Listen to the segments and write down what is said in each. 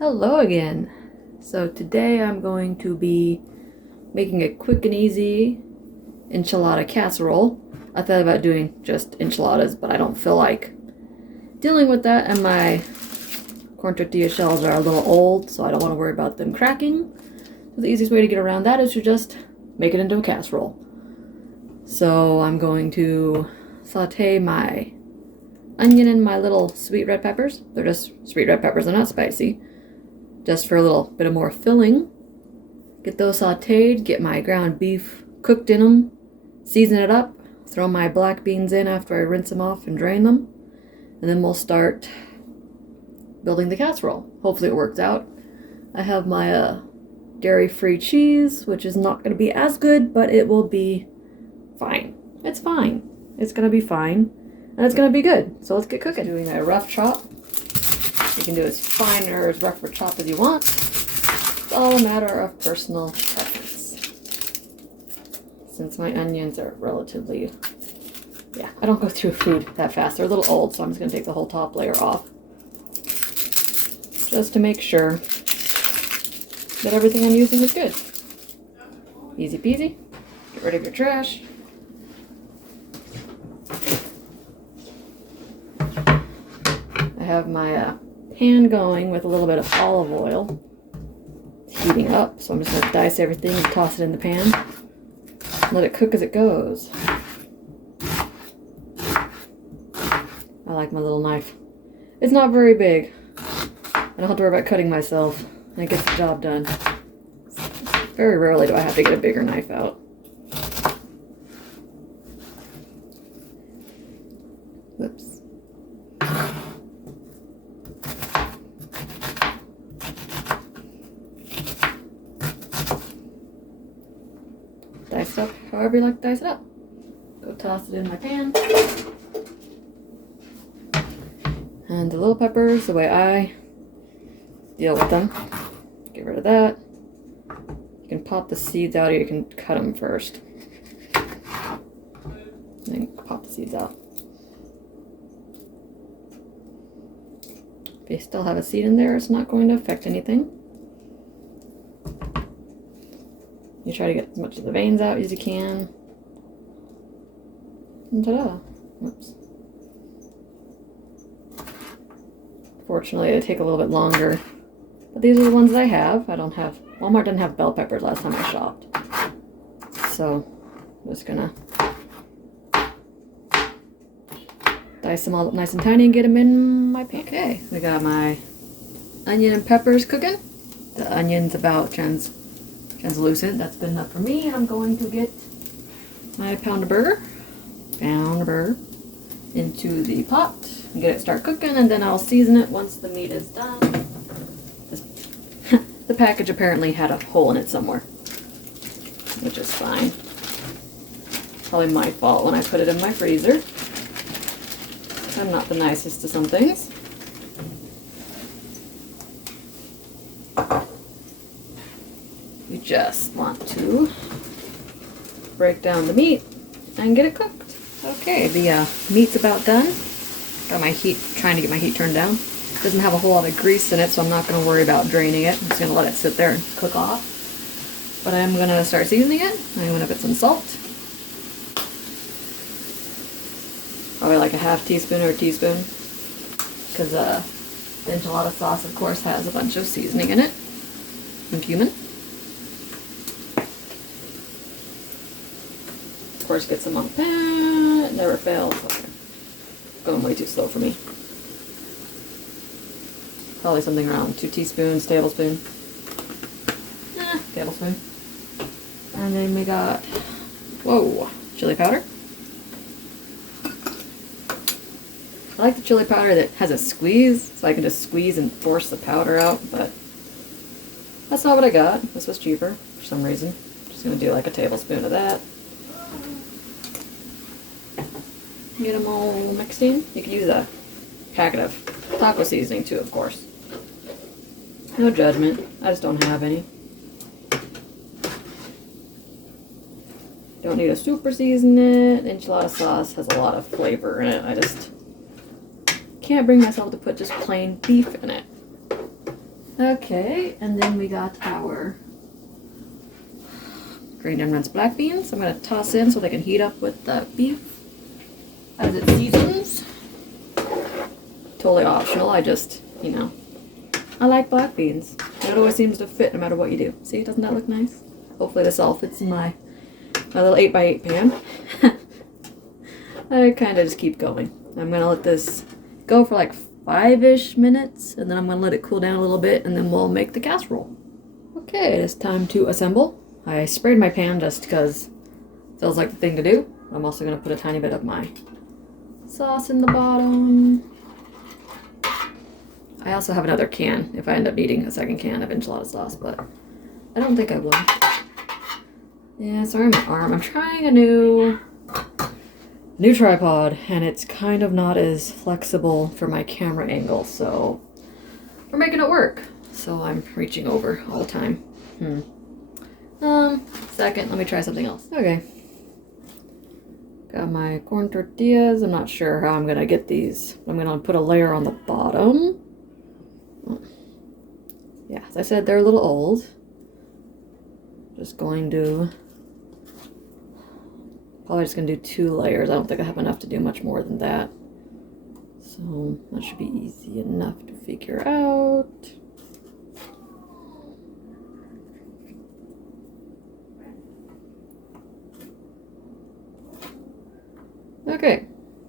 Hello again. So today I'm going to be making a quick and easy enchilada casserole. I thought about doing just enchiladas, but I don't feel like dealing with that, and my corn tortilla shells are a little old, so I don't want to worry about them cracking. So the easiest way to get around that is to just make it into a casserole. So I'm going to saute my onion and my little sweet red peppers. They're just sweet red peppers, they're not spicy. Just for a little bit of more filling. Get those sauteed, get my ground beef cooked in them, season it up, throw my black beans in after I rinse them off and drain them, and then we'll start building the casserole. Hopefully it works out. I have my dairy-free cheese, which is not going to be as good, but it will be fine. It's fine. It's going to be fine, and it's going to be good. So let's get cooking. Doing a rough chop. You can do as fine or as rough a chop as you want. It's all a matter of personal preference. Since my onions are relatively, I don't go through food that fast. They're a little old, so I'm just going to take the whole top layer off. Just to make sure that everything I'm using is good. Easy peasy. Get rid of your trash. I have my pan going with a little bit of olive oil. It's heating up, so I'm just going to dice everything and toss it in the pan. Let it cook as it goes. I like my little knife. It's not very big. I don't have to worry about cutting myself, and it gets the job done. Very rarely do I have to get a bigger knife out. Whoops. Dice it up however you like to dice it up. Go toss it in my pan. And the little peppers, the way I deal with them. Get rid of that. You can pop the seeds out, or you can cut them first. And then pop the seeds out. If you still have a seed in there, it's not going to affect anything. You try to get as much of the veins out as you can. And ta-da! Whoops. Fortunately, they take a little bit longer. But these are the ones that I have. Walmart didn't have bell peppers last time I shopped. So, I'm just gonna dice them all up nice and tiny and get them in my pan. Okay, we got my onion and peppers cooking. The onion's about translucent. That's good enough for me. And I'm going to get my pound of burger into the pot and get it start cooking, and then I'll season it once the meat is done. The package apparently had a hole in it somewhere, which is fine. Probably my fault when I put it in my freezer. I'm not the nicest to some things. You just want to break down the meat and get it cooked. Okay, the meat's about done. Got my heat, trying to get my heat turned down. Doesn't have a whole lot of grease in it, so I'm not going to worry about draining it. I'm just going to let it sit there and cook off. But I'm going to start seasoning it. I'm going to put some salt. Probably like a half teaspoon or a teaspoon. Because the enchilada sauce, of course, has a bunch of seasoning in it. And cumin. Of course, get some on the pan. It never fails. Okay. Going way too slow for me. Probably something around 2 teaspoons, tablespoon. Tablespoon. And then we got, chili powder. I like the chili powder that has a squeeze, so I can just squeeze and force the powder out, but that's not what I got. This was cheaper for some reason. Just gonna do like a tablespoon of that. Get them all mixed in. You can use a packet of taco seasoning too, of course. No judgment. I just don't have any. Don't need to super season it. Enchilada sauce has a lot of flavor in it. I just can't bring myself to put just plain beef in it. Okay, and then we got our green onions, black beans. I'm gonna toss in so they can heat up with the beef as it seasons. Totally optional. I just, you know, I like black beans. It always seems to fit no matter what you do. See, doesn't that look nice? Hopefully this all fits in my little 8x8 pan. I kind of just keep going. I'm gonna let this go for like 5-ish minutes, and then I'm gonna let it cool down a little bit, and then we'll make the casserole. Okay, it is time to assemble. I sprayed my pan just because it feels like the thing to do. I'm also gonna put a tiny bit of my sauce in the bottom. I also have another can if I end up needing a second can of enchilada sauce, but I don't think I will. Yeah, sorry my arm. I'm trying a new tripod, and it's kind of not as flexible for my camera angle, so we're making it work. So I'm reaching over all the time. Second, let me try something else. Okay. Got my corn tortillas. I'm not sure how I'm gonna get these. I'm gonna put a layer on the bottom. Yeah, as I said, they're a little old. Just going to probably just gonna do 2 layers. I don't think I have enough to do much more than that. So that should be easy enough to figure out. Okay,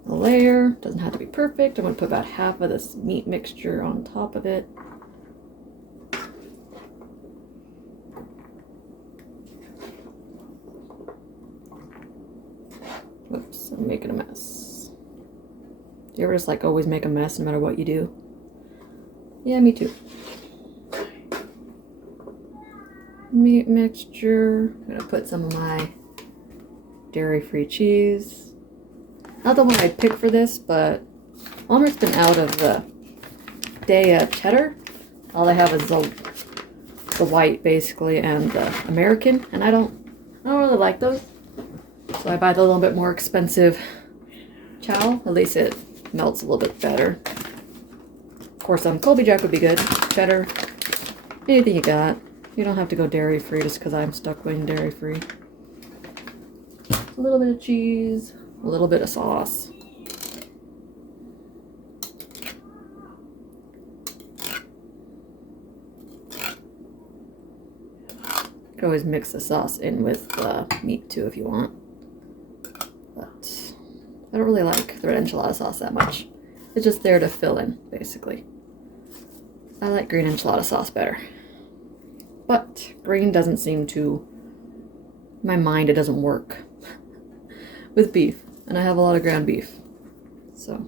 a layer doesn't have to be perfect. I'm gonna put about half of this meat mixture on top of it. Oops, I'm making a mess. Do you ever just like always make a mess no matter what you do? Yeah, me too. Meat mixture. I'm gonna put some of my dairy-free cheese. Not the one I picked for this, but Walmart's been out of the day cheddar. All they have is the white basically and the American, and I don't really like those. So I buy the little bit more expensive chow. At least it melts a little bit better. Of course, Colby Jack would be good. Cheddar, anything you got. You don't have to go dairy free just because I'm stuck going dairy free. A little bit of cheese. A little bit of sauce. You can always mix the sauce in with the meat too if you want. But I don't really like the red enchilada sauce that much. It's just there to fill in, basically. I like green enchilada sauce better. But green doesn't seem to, in my mind, it doesn't work with beef. And I have a lot of ground beef, so.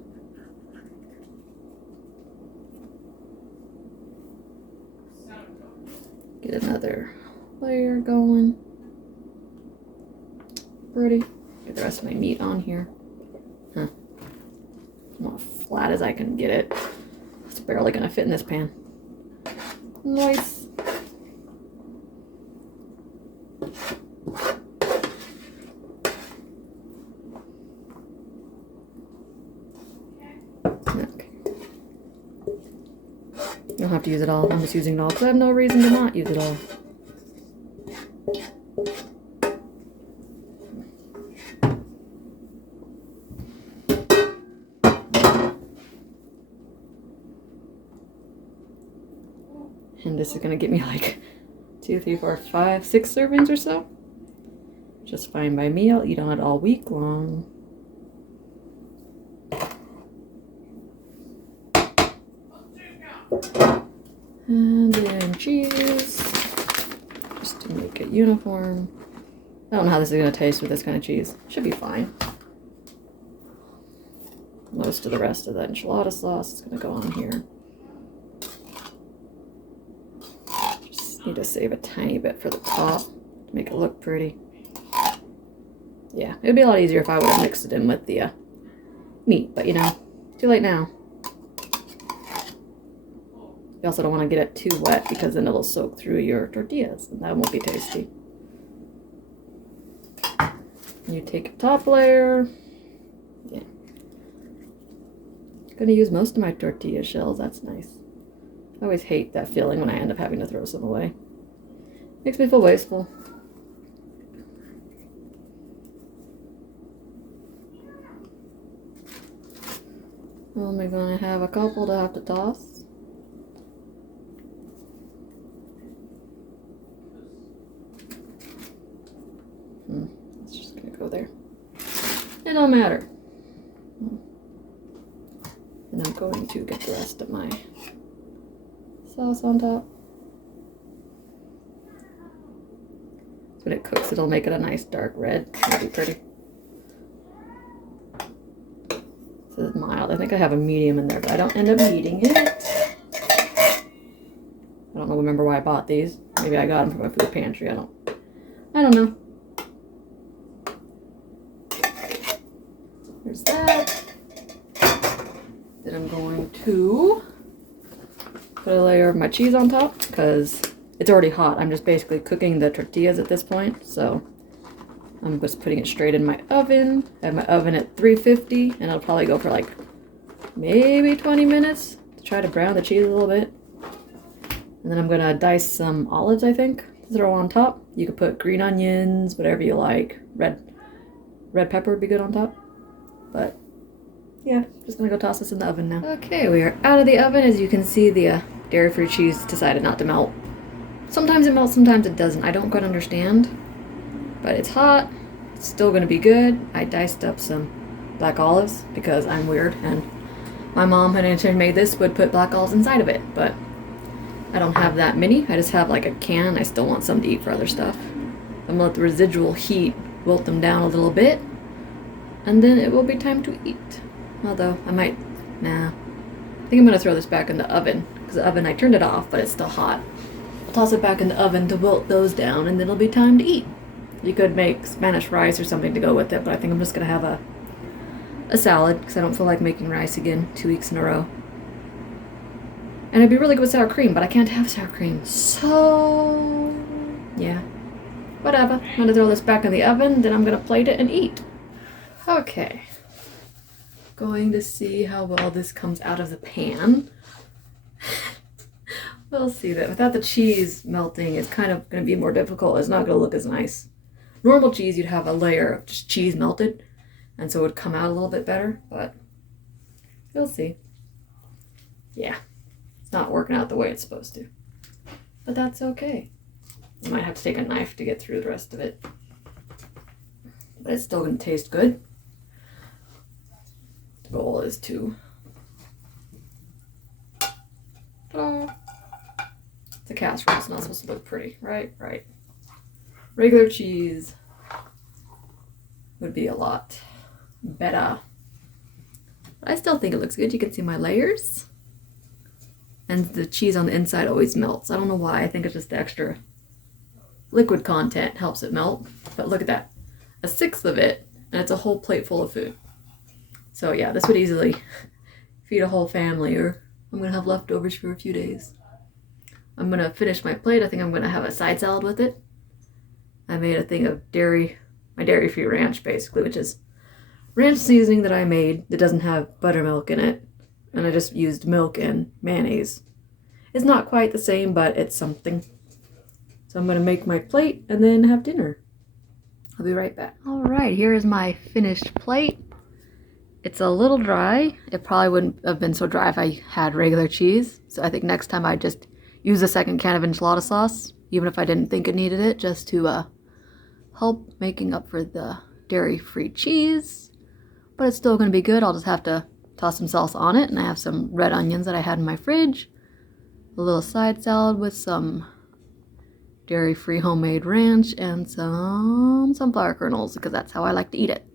Get another layer going. Pretty. Get the rest of my meat on here. Huh. I'm as flat as I can get it. It's barely gonna fit in this pan. Nice. You don't have to use it all. I'm just using it all because I have no reason to not use it all. And this is going to get me like 2, 3, 4, 5, 6 servings or so. Just fine by me. I'll eat on it all week long. And then cheese, just to make it uniform. I don't know how this is going to taste with this kind of cheese. Should be fine. Most of the rest of the enchilada sauce is going to go on here. Just need to save a tiny bit for the top to make it look pretty. Yeah, it would be a lot easier if I would have mixed it in with the meat, but you know, too late now. You also don't want to get it too wet because then it'll soak through your tortillas and that won't be tasty. You take a top layer. Yeah. I'm gonna use most of my tortilla shells, that's nice. I always hate that feeling when I end up having to throw some away. Makes me feel wasteful. Only gonna have a couple to have to toss. It's just gonna go there. It don't matter. And I'm going to get the rest of my sauce on top. So when it cooks, it'll make it a nice dark red. It'll be pretty. This is mild. I think I have a medium in there, but I don't end up eating it. I don't remember why I bought these. Maybe I got them from my food pantry. I don't know. There's that. Then I'm going to put a layer of my cheese on top because it's already hot. I'm just basically cooking the tortillas at this point, so I'm just putting it straight in my oven. I have my oven at 350, and it'll probably go for like maybe 20 minutes to try to brown the cheese a little bit. And then I'm gonna dice some olives, I think, to throw on top. You could put green onions, whatever you like. Red pepper would be good on top. But yeah, just gonna go toss this in the oven now. Okay, we are out of the oven. As you can see, the dairy-free cheese decided not to melt. Sometimes it melts, sometimes it doesn't. I don't quite understand. But it's hot, it's still gonna be good. I diced up some black olives because I'm weird, and my mom had made this, would put black olives inside of it, but I don't have that many. I just have like a can. I still want some to eat for other stuff. I'm gonna let the residual heat wilt them down a little bit, and then it will be time to eat. Although, I think I'm gonna throw this back in the oven, because the oven, I turned it off, but it's still hot. I'll toss it back in the oven to wilt those down, and then it'll be time to eat. You could make Spanish rice or something to go with it, but I think I'm just gonna have a salad, because I don't feel like making rice again 2 weeks in a row. And it'd be really good with sour cream, but I can't have sour cream, so yeah. Whatever. I'm gonna throw this back in the oven, then I'm gonna plate it and eat. Okay. Going to see how well this comes out of the pan. We'll see that. Without the cheese melting, it's kind of gonna be more difficult. It's not gonna look as nice. Normal cheese, you'd have a layer of just cheese melted, and so it would come out a little bit better, but we'll see. Yeah, it's not working out the way it's supposed to, but that's okay. You might have to take a knife to get through the rest of it, but it's still going to taste good. The goal is to... Ta-da! It's a casserole, it's not supposed to look pretty, right? Right. Regular cheese would be a lot better. But I still think it looks good. You can see my layers. And the cheese on the inside always melts. I don't know why. I think it's just the extra liquid content helps it melt. But look at that. A sixth of it, and it's a whole plate full of food. So yeah, this would easily feed a whole family, or I'm going to have leftovers for a few days. I'm going to finish my plate. I think I'm going to have a side salad with it. I made a thing of my dairy-free ranch, basically, which is ranch seasoning that I made that doesn't have buttermilk in it. And I just used milk and mayonnaise. It's not quite the same, but it's something. So I'm going to make my plate and then have dinner. I'll be right back. All right, here is my finished plate. It's a little dry. It probably wouldn't have been so dry if I had regular cheese. So I think next time I'd just use a second can of enchilada sauce, even if I didn't think it needed it, just to help making up for the dairy-free cheese. But it's still going to be good. I'll just have to toss some sauce on it, and I have some red onions that I had in my fridge. A little side salad with some dairy-free homemade ranch and some sunflower kernels, because that's how I like to eat it.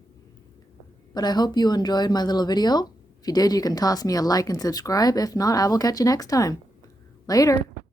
But I hope you enjoyed my little video. If you did, you can toss me a like and subscribe. If not, I will catch you next time. Later!